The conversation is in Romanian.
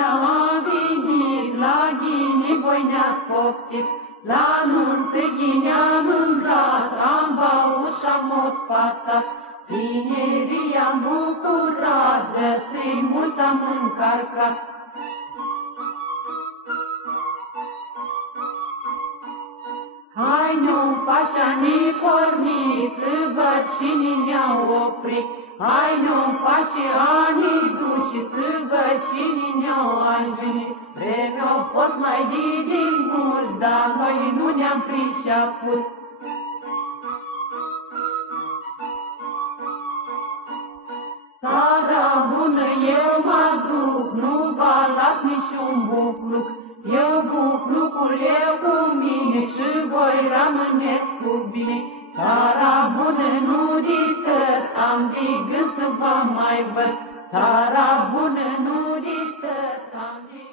așa a venit, la ghini voi ne-ați poftit, la nuntă ghini am îmblat, am băut și-am ospatat, tinerii am bucurat, zestrii mult am încarcat. Hai nu pașa ni porni, să văd și ne-au oprit, hai nu pași anii duși, să văd și ne-au ajuns. Vremea-a fost mai divin mult, dar noi nu ne-am priceput. Seara bună eu mă duc, nu vă las niciun bucluc, eu buclucul eu cu mine și voi rămâneți cu bine. Seara bună nu dităr, am de gând să vă mai văd, seara bună nu dităr, am de